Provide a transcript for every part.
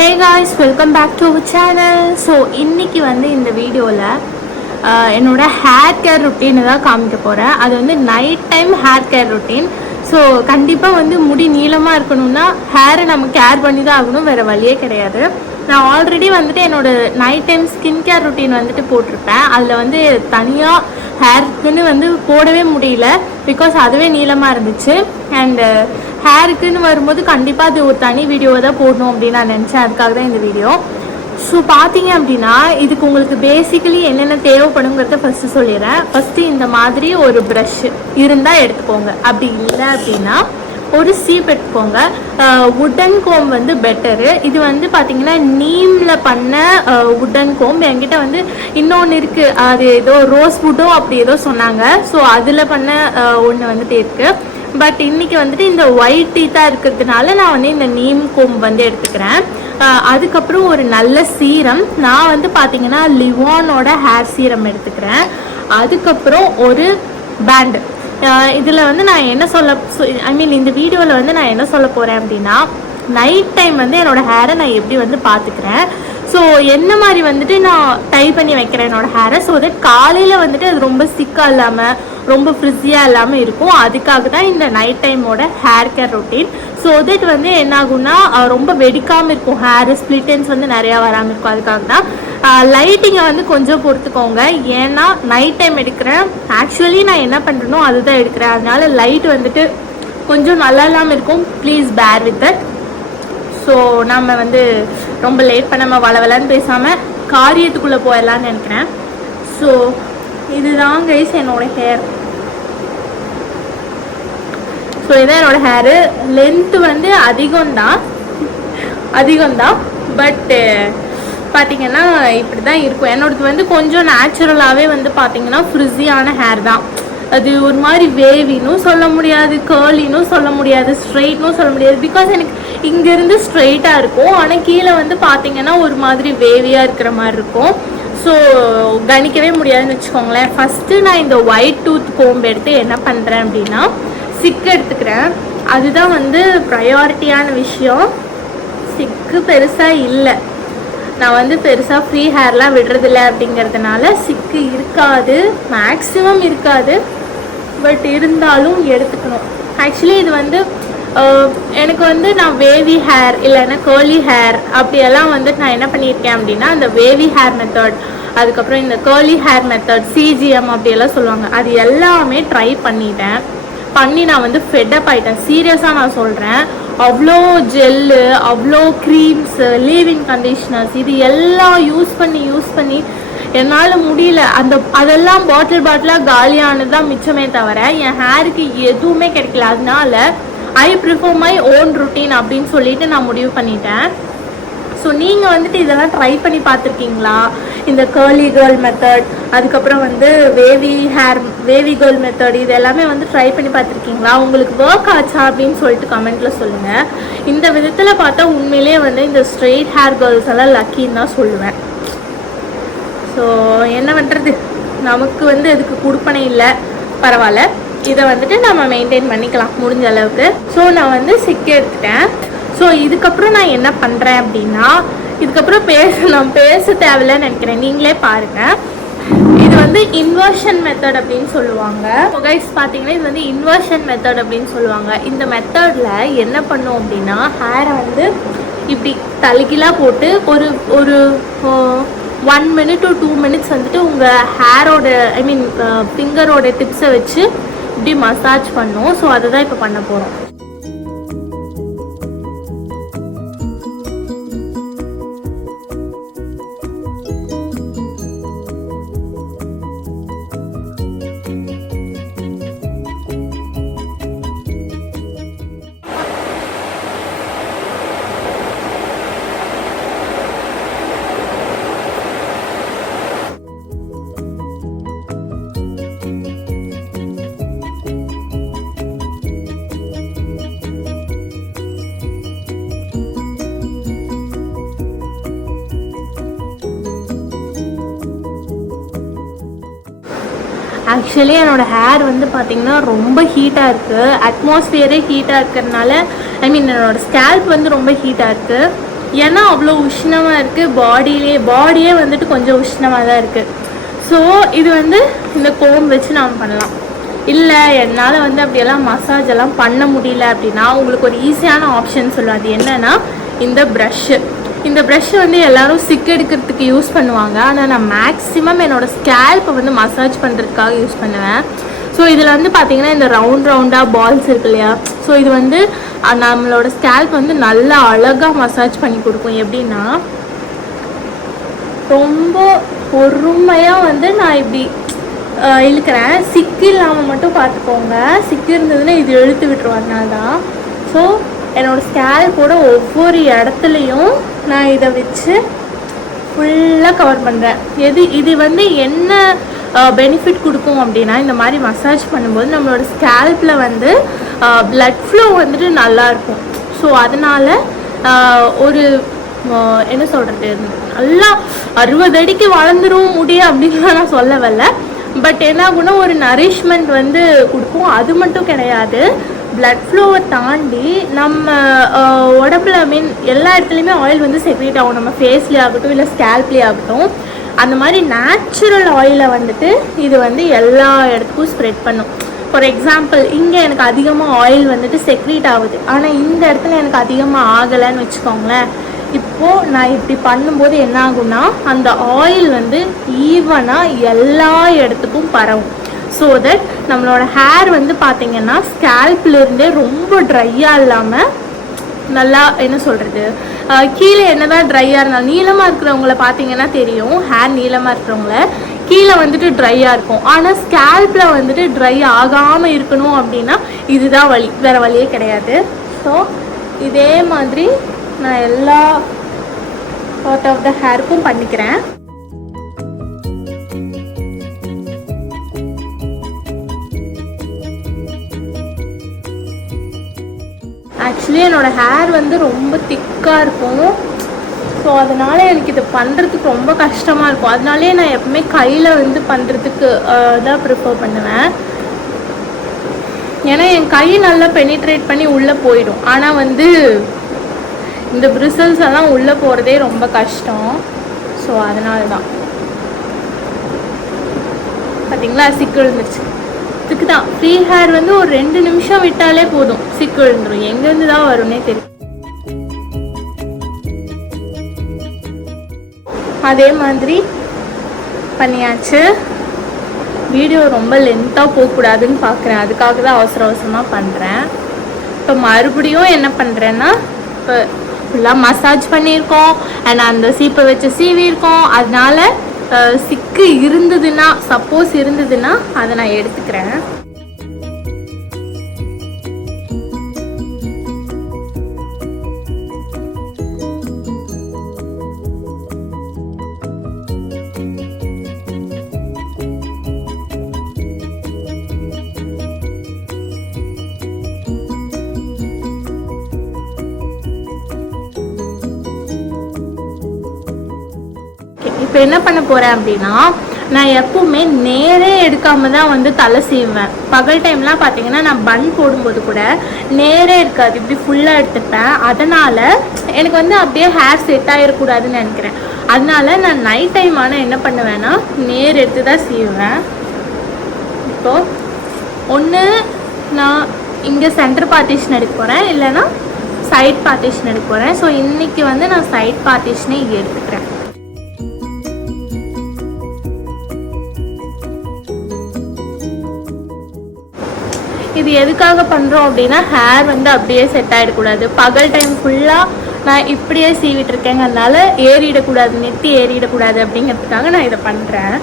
Hey guys, welcome back to our channel. So இன்னைக்கு வந்து இந்த வீடியோவில் என்னோட ஹேர் கேர் ரொட்டீனை தான் காமிக்க போகிறேன். அது வந்து night time hair care routine. So கண்டிப்பாக வந்து முடி நீளமாக இருக்கணும்னா ஹேரை நம்ம கேர் பண்ணி தான் ஆகணும், வேறு வழியே கிடையாது. நான் ஆல்ரெடி வந்துட்டு என்னோடய night time skin care routine வந்துட்டு போட்டிருப்பேன். அதில் வந்து தனியாக ஹேருக்குன்னு வந்து போடவே முடியல, பிகாஸ் அதுவே நீளமாக இருந்துச்சு. அண்டு ஹேருக்குன்னு வரும்போது கண்டிப்பாக அது ஒரு தனி வீடியோவை தான் போடணும் அப்படின்னு நான் நினச்சேன். அதுக்காக தான் இந்த வீடியோ. ஸோ பார்த்தீங்க அப்படின்னா இதுக்கு உங்களுக்கு பேசிக்கலி என்னென்ன தேவைப்படுங்கிறத ஃபஸ்ட்டு சொல்லிடுறேன். ஃபஸ்ட்டு இந்த மாதிரி ஒரு ப்ரஷ் இருந்தால் எடுத்துக்கோங்க. அப்படி இல்லை அப்படின்னா ஒரு சீப் எடுத்துக்கோங்க. உட்டன் கோம் வந்து பெட்டரு. இது வந்து பார்த்தீங்கன்னா நீமில் பண்ண உட்டன் கோம். என்கிட்ட வந்து இன்னொன்று இருக்குது, அது ஏதோ ரோஸ் வுட்டோ அப்படி ஏதோ சொன்னாங்க. ஸோ அதில் பண்ண ஒன்று வந்துட்டு இருக்குது. பட் இன்றைக்கி வந்துட்டு இந்த ஒயிட் டீத்தாக இருக்கிறதுனால நான் வந்து இந்த நீம் கோம் வந்து எடுத்துக்கிறேன். அதுக்கப்புறம் ஒரு நல்ல சீரம். நான் வந்து பார்த்தீங்கன்னா லிவானோட ஹேர் சீரம் எடுத்துக்கிறேன். அதுக்கப்புறம் ஒரு பேண்டு. இதில் வந்து நான் என்ன இந்த வீடியோவில் வந்து நான் என்ன சொல்ல போகிறேன் அப்படின்னா, நைட் டைம் வந்து என்னோடய ஹேரை நான் எப்படி வந்து பார்த்துக்கிறேன், ஸோ என்ன மாதிரி வந்துட்டு நான் டை பண்ணி வைக்கிறேன் என்னோடய ஹேரை, ஸோ தட் காலையில் வந்துட்டு அது ரொம்ப சிக்காக இல்லாமல் ரொம்ப ஃப்ரிஸியாக இல்லாமல் இருக்கும். அதுக்காக தான் இந்த நைட் டைமோட hair care routine. So that வந்து என்ன ஆகும்னா ரொம்ப வெடிக்காமல் இருக்கும், ஹேர் ஸ்ப்ளிட்டன்ஸ் வந்து நிறையா வராமல் இருக்கும். அதுக்காக தான் லைட்டிங்கை வந்து கொஞ்சம் பொறுத்துக்கோங்க. ஏன்னா நைட் டைம் எடுக்கிறேன், ஆக்சுவலி நான் என்ன பண்ணுறனோ அதுதான் எடுக்கிறேன். அதனால லைட் வந்துட்டு கொஞ்சம் நல்லா இல்லாமல் இருக்கும். Please bear with that. So நம்ம வந்து ரொம்ப லேட் பண்ணாமல் வளவலன்னு பேசாமல் காரியத்துக்குள்ளே போயிடலான்னு நினைக்கிறேன். ஸோ இதுதான் கைஸ் என்னோடய ஹேர். ஸோ இதான் என்னோடய ஹேரு. லென்த்து வந்து அதிகம்தான், பட்டு பார்த்திங்கன்னா இப்படி தான் இருக்கும். என்னோடது வந்து கொஞ்சம் நேச்சுரலாகவே வந்து பார்த்திங்கன்னா ஃப்ரிஸியான ஹேர் தான். அது ஒரு மாதிரி வேவினும் சொல்ல முடியாது, கேர்லினும் சொல்ல முடியாது, ஸ்ட்ரெயிட்னும் சொல்ல முடியாது. பிகாஸ் எனக்கு இங்கேருந்து ஸ்ட்ரெயிட்டாக இருக்கும், ஆனால் கீழே வந்து பார்த்திங்கன்னா ஒரு மாதிரி வேவியாக இருக்கிற மாதிரி இருக்கும். ஸோ கணிக்கவே முடியாதுன்னு வச்சுக்கோங்களேன். ஃபஸ்ட்டு நான் இந்த ஒயிட் டூத் கோம்பு எடுத்து என்ன பண்ணுறேன் அப்படின்னா சிக்கு எடுத்துக்கிறேன். அதுதான் வந்து ப்ரையாரிட்டியான விஷயம். சிக்கு பெருசாக இல்லை, நான் வந்து பெருசாக ஃப்ரீ ஹேர்லாம் விடுறதில்ல அப்படிங்கிறதுனால சிக்கு இருக்காது, மேக்ஸிமம் இருக்காது. பட் இருந்தாலும் எடுத்துக்கணும். ஆக்சுவலி இது வந்து எனக்கு வந்து நான் வேவி ஹேர் இல்லைன்னா கேர்லி ஹேர் அப்படியெல்லாம் வந்துட்டு நான் என்ன பண்ணியிருக்கேன் அப்படின்னா இந்த வேவி ஹேர் மெத்தட், அதுக்கப்புறம் இந்த கேர்லி ஹேர் மெத்தட், சிஜிஎம் அப்படியெல்லாம் சொல்லுவாங்க, அது எல்லாமே ட்ரை பண்ணி நான் வந்து ஃபெட்டப் ஆகிட்டேன். சீரியஸாக நான் சொல்கிறேன். அவ்வளோ ஜெல்லு, அவ்வளோ க்ரீம்ஸு, லீவிங் கண்டிஷ்னர்ஸ், இது எல்லாம் யூஸ் பண்ணி என்னால் முடியல. அதெல்லாம் பாட்டிலாக காலியானது தான் மிச்சமே தவிர என் ஹேருக்கு எதுவுமே கிடைக்கல. அதனால I prefer my own routine அப்படின்னு சொல்லிட்டு நான் முடிவு பண்ணிட்டேன். ஸோ நீங்கள் வந்துட்டு இதெல்லாம் ட்ரை பண்ணி பார்த்துருக்கீங்களா? இந்த கேர்லி கேர்ள் மெத்தட், அதுக்கப்புறம் வந்து வேவி கேர்ள் மெத்தட், இது எல்லாமே வந்து ட்ரை பண்ணி பார்த்துருக்கீங்களா? உங்களுக்கு ஒர்க் ஆச்சா அப்படின்னு சொல்லிட்டு கமெண்ட்டில் சொல்லுங்கள். இந்த விதத்தில் பார்த்தா உண்மையிலே வந்து இந்த ஸ்ட்ரெயிட் ஹேர் கேர்ள்ஸ் எல்லாம் லக்கின்னு தான் சொல்லுவேன். ஸோ என்ன பண்ணுறது, நமக்கு வந்து அதுக்கு கொடுப்பனை இல்லை, பரவாயில்ல. இதை வந்துட்டு நம்ம மெயின்டைன் பண்ணிக்கலாம் முடிஞ்ச அளவுக்கு. ஸோ நான் வந்து சிக்கு எடுத்துட்டேன். ஸோ இதுக்கப்புறம் நான் என்ன பண்ணுறேன் அப்படின்னா, இதுக்கப்புறம் நான் பேச தேவையில்லைன்னு நினைக்கிறேன், நீங்களே பாருங்கள். இது வந்து இன்வர்ஷன் மெத்தட் அப்படின்னு சொல்லுவாங்க. கைஸ் பார்த்தீங்கன்னா இது வந்து இன்வர்ஷன் மெத்தட் அப்படின்னு சொல்லுவாங்க. இந்த மெத்தடில் என்ன பண்ணும் அப்படின்னா ஹேரை வந்து இப்படி தலைகீழாக போட்டு ஒரு 1 minute to 2 minutes வந்துட்டு உங்கள் ஹேரோட ஃபிங்கரோட டிப்ஸை வச்சு இப்படி மசாஜ் பண்ணும். ஸோ அதை தான் இப்போ பண்ண போகிறோம். ஆக்சுவலி என்னோடய ஹேர் வந்து பார்த்திங்கன்னா ரொம்ப ஹீட்டாக இருக்குது. அட்மாஸ்ஃபியரே ஹீட்டாக இருக்கிறதுனால என்னோடய ஸ்கேல்ப் வந்து ரொம்ப ஹீட்டாக இருக்குது. ஏன்னா அவ்வளோ உஷ்ணமாக இருக்குது, பாடியே வந்துட்டு கொஞ்சம் உஷ்ணமாக தான் இருக்குது. ஸோ இது வந்து இந்த கோம் வச்சு நாம் பண்ணலாம். இல்லை என்னால் வந்து அப்படியெல்லாம் மசாஜ் எல்லாம் பண்ண முடியல அப்படின்னா உங்களுக்கு ஒரு ஈஸியான ஆப்ஷன் சொல்லுவேன். அது என்னென்னா இந்த ப்ரஷ்ஷு வந்து எல்லோரும் சிக் எடுக்கிறதுக்கு யூஸ் பண்ணுவாங்க. ஆனால் நான் மேக்ஸிமம் என்னோடய ஸ்கேல்ப்பை வந்து மசாஜ் பண்ணுறதுக்காக யூஸ் பண்ணுவேன். ஸோ இதில் வந்து பார்த்திங்கன்னா இந்த ரவுண்டாக பால்ஸ் இருக்கு இல்லையா, ஸோ இது வந்து நம்மளோட ஸ்கேல்ப் வந்து நல்லா அழகாக மசாஜ் பண்ணி கொடுக்கும். எப்படின்னா ரொம்ப பொறுமையாக வந்து நான் இப்படி இழுக்கிறேன். சிக்கு இல்லாமல் மட்டும் பார்த்துக்கோங்க, சிக்கு இருந்ததுன்னா இது இழுத்து விட்டுருவாங்க தான். ஸோ என்னோடய ஸ்கேல்ப்போட ஒவ்வொரு இடத்துலையும் நான் இதை வச்சு ஃபுல்லாக கவர் பண்ணுறேன். இது வந்து என்ன பெனிஃபிட் கொடுக்கும் அப்படின்னா, இந்த மாதிரி மசாஜ் பண்ணும்போது நம்மளோட ஸ்கேல்ப்பில் வந்து பிளட் ஃப்ளோ வந்துட்டு நல்லாயிருக்கும். ஸோ அதனால் ஒரு என்ன சொல்கிறது, நல்லா 60 அடிக்கு வளர்ந்துரும் முடியும் அப்படின்னு நான் சொல்ல வரல. பட் என்ன ஆகுனா ஒரு நரிஷ்மெண்ட் வந்து கொடுக்கும். அது மட்டும் கிடையாது, பிளட் ஃப்ளோவை தாண்டி நம்ம உடம்புல எல்லா இடத்துலையுமே ஆயில் வந்து செக்ரேட் ஆகும். நம்ம ஃபேஸ்லேயே ஆகட்டும் இல்லை ஸ்கேல்ப்லேயே ஆகட்டும், அந்த மாதிரி நேச்சுரல் ஆயிலை வந்துட்டு இது வந்து எல்லா இடத்துக்கும் ஸ்ப்ரெட் பண்ணும். ஃபார் எக்ஸாம்பிள் இங்கே எனக்கு அதிகமாக ஆயில் வந்துட்டு செக்ரேட் ஆகுது, ஆனால் இந்த இடத்துல எனக்கு அதிகமாக ஆகலைன்னு வச்சுக்கோங்களேன். இப்போது நான் இப்படி பண்ணும்போது என்ன ஆகும்னா அந்த ஆயில் வந்து ஈவனாக எல்லா இடத்துக்கும் பரவும். ஸோ தட் நம்மளோட ஹேர் வந்து பார்த்திங்கன்னா ஸ்கேல்ப்லேருந்தே ரொம்ப ட்ரையாக இல்லாமல் நல்லா என்ன சொல்கிறது, கீழே என்னதான் ட்ரையாக இருந்தாலும், நீளமாக இருக்கிறவங்கள பார்த்தீங்கன்னா தெரியும், ஹேர் நீளமாக இருக்கிறவங்கள கீழே வந்துட்டு ட்ரையாக இருக்கும். ஆனால் ஸ்கேல்ப்பில் வந்துட்டு ட்ரை ஆகாமல் இருக்கணும் அப்படின்னா இதுதான் வழி, வேறு வழியே கிடையாது. ஸோ இதே மாதிரி நான் எல்லா பார்ட் ஆஃப் த ஹேருக்கும் பண்ணிக்கிறேன். ஆக்சுவலி என்னோடய ஹேர் வந்து ரொம்ப திக்காக இருக்கும். ஸோ அதனால் எனக்கு இது பண்ணுறதுக்கு ரொம்ப கஷ்டமாக இருக்கும். அதனாலே நான் எப்பவுமே கையில் வந்து பண்ணுறதுக்கு தான் ப்ரிஃபர் பண்ணுவேன். ஏன்னா என் கை நல்லா பெனிட்ரேட் பண்ணி உள்ளே போயிடும். ஆனால் வந்து இந்த பிரிசல்ஸ் எல்லாம் உள்ளே போகிறதே ரொம்ப கஷ்டம். ஸோ அதனால தான் பார்த்தீங்களா சிக்கு விழுந்துருச்சு. இதுக்கு தான் ஃப்ரீ ஹேர் வந்து ஒரு 2 நிமிஷம் விட்டாலே போதும் சிக்கு விழுந்துடும். எங்கேருந்து தான் வரும்னே தெரியும். அதே மாதிரி பண்ணியாச்சு. வீடியோ ரொம்ப லென்த்தாக போகக்கூடாதுன்னு பார்க்குறேன், அதுக்காக தான் அவசரமாக பண்ணுறேன். இப்போ மறுபடியும் என்ன பண்ணுறேன்னா, இப்போ ஃபுல்லாக மசாஜ் பண்ணியிருக்கோம் அண்ட் அந்த சீப்பை வச்சு சீவியிருக்கோம். அதனால சிக்கு இருந்ததுன்னா, சப்போஸ் இருந்ததுன்னா அதை நான் எடுத்துக்கிறேன். இப்போ என்ன பண்ண போகிறேன் அப்படின்னா, நான் எப்பவுமே நேரே எடுக்காமல் தான் வந்து தலை சீவேன். பகல் டைம்லாம் பார்த்தீங்கன்னா நான் பன் போடும்போது கூட நேரே இருக்காது, இப்படி ஃபுல்லாக எடுத்துப்பேன். அதனால் எனக்கு வந்து அப்படியே ஹேர் செட் ஆகிடக்கூடாதுன்னு நினைக்கிறேன். அதனால நான் நைட் டைம் ஆனால் என்ன பண்ணுவேன்னா நேர் எடுத்து தான் சீவேன். இப்போது ஒன்று நான் இங்கே சென்டர் பார்ட்டிஷன் எடுக்க போகிறேன், இல்லைன்னா சைட் பார்ட்டிஷன் எடுக்க போகிறேன். ஸோ இன்றைக்கி வந்து நான் சைட் பார்ட்டிஷனே எடுத்துக்கிறேன். இது எதுக்காக பண்ணுறோம் அப்படின்னா, ஹேர் வந்து அப்படியே செட் ஆகிடக்கூடாது. பகல் டைம் ஃபுல்லாக நான் இப்படியே சீவிட்டுருக்கேங்க, அதனால ஏறிடக்கூடாது, நெத்தி ஏறிடக்கூடாது அப்படிங்கிறதுக்காக நான் இதை பண்ணுறேன்.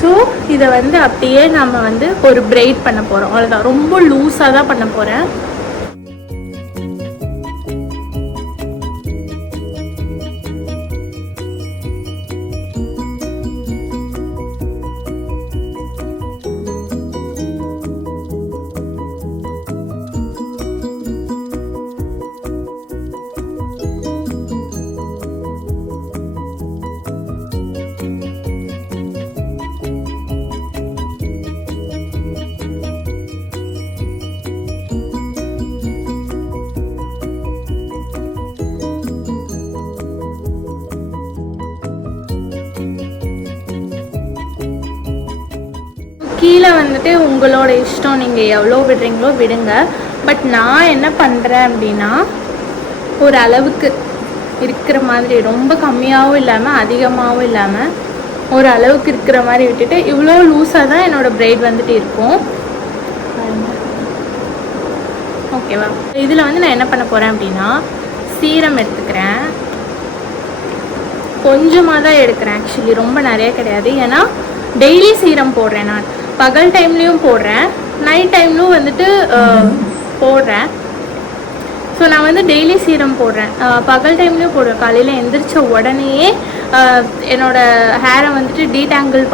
ஸோ இதை வந்து அப்படியே நம்ம வந்து ஒரு பிரைட் பண்ண போகிறோம், அவ்வளோதான். ரொம்ப லூஸாக தான் பண்ண போகிறேன். கீழே வந்துட்டு உங்களோட இஷ்டம், நீங்கள் எவ்வளோ விடுறீங்களோ விடுங்க. பட் நான் என்ன பண்ணுறேன் அப்படின்னா ஒரு அளவுக்கு இருக்கிற மாதிரி, ரொம்ப கம்மியாகவும் இல்லாமல் அதிகமாகவும் இல்லாமல் ஒரு அளவுக்கு இருக்கிற மாதிரி விட்டுட்டு இவ்வளோ லூஸாக தான் என்னோடய பிரைட் வந்துட்டு இருக்கும். ஓகேவா? இதில் வந்து நான் என்ன பண்ண போகிறேன் அப்படின்னா சீரம் எடுத்துக்கிறேன். கொஞ்சமாக தான் எடுக்கிறேன் ஆக்சுவலி, ரொம்ப நிறைய கிடையாது. ஏன்னா டெய்லி சீரம் போடுறேன், நான் பகல் டைம்லேயும் போடுறேன், நைட் டைம்லும் வந்துட்டு போடுறேன். ஸோ நான் வந்து டெய்லி சீரம் போடுறேன், பகல் டைம்லேயும் போடுறேன். காலையில் எந்திரிச்ச உடனேயே என்னோடய ஹேரை வந்துட்டு டீடேங்கிள்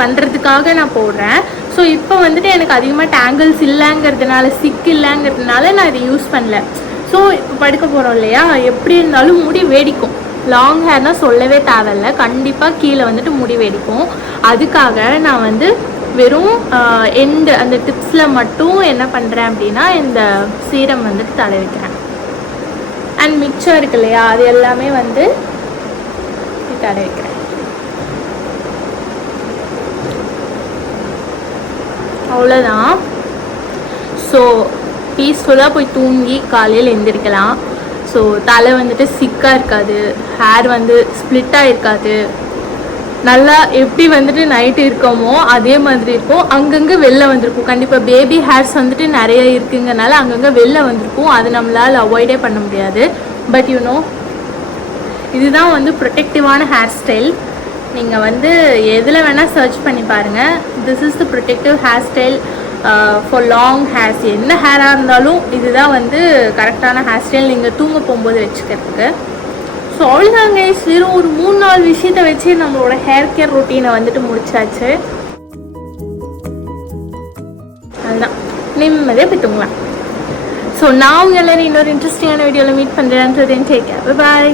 பண்ணுறதுக்காக நான் போடுறேன். ஸோ இப்போ வந்துட்டு எனக்கு அதிகமாக டேங்கிள்ஸ் இல்லைங்கிறதுனால, சிக் இல்லைங்கிறதுனால நான் இதை யூஸ் பண்ணல. ஸோ இப்போ படுக்க போகிறோம் இல்லையா, எப்படி இருந்தாலும் முடி வேடிக்கும். லாங் ஹேர்னால் சொல்லவே தேவையில்லை, கண்டிப்பாக கீழே வந்துட்டு முடி வேடிக்கும். அதுக்காக நான் வந்து வெறும் எண்டு அந்த டிப்ஸில் மட்டும் என்ன பண்ணுறேன் அப்படின்னா இந்த சீரம் வந்துட்டு தடவிக்கிறேன். அண்ட் மிச்சம் இருக்கு இல்லையா, அது எல்லாமே வந்து தடவிக்கிறேன். அவ்வளோதான். ஸோ பீஸ்ஃபுல்லாக போய் தூங்கி காலையில் எழுந்திரிக்கலாம். ஸோ தலை வந்துட்டு சிக்காக இருக்காது, ஹேர் வந்து ஸ்ப்ளிட்டாக இருக்காது, நல்லா எப்படி வந்துட்டு நைட்டு இருக்கோமோ அதே மாதிரி இருக்கும். அங்கங்கே வெளில வந்திருக்கும். கண்டிப்பாக பேபி ஹேர்ஸ் வந்துட்டு நிறைய இருக்குங்கனால அங்கங்கே வெளில வந்திருக்கும், அது நம்மளால் அவாய்டே பண்ண முடியாது. பட் யூனோ இதுதான் வந்து ப்ரொடெக்டிவான ஹேர் ஸ்டைல். நீங்கள் வந்து எதில் வேணால் சர்ச் பண்ணி பாருங்கள். This is the protective hair style for long hairs. என்ன ஹேராக இருந்தாலும் இதுதான் வந்து கரெக்டான ஹேர் ஸ்டைல் நீங்கள் தூங்க போகும்போது வச்சுக்கிறதுக்கு. ஸோ அவ்வளோதாங்க, வெறும் ஒரு 3-4 விஷயத்தை வச்சு நம்மளோட ஹேர் கேர் ரொட்டீனை வந்துட்டு முடிச்சாச்சு. அதுதான் நிம்மதியாக போய் தூங்கலாம். ஸோ நான் உங்கள் எல்லோரும் இன்னொரு இன்ட்ரெஸ்டிங்கான வீடியோவில் மீட் பண்ணுறேன். Take care, by.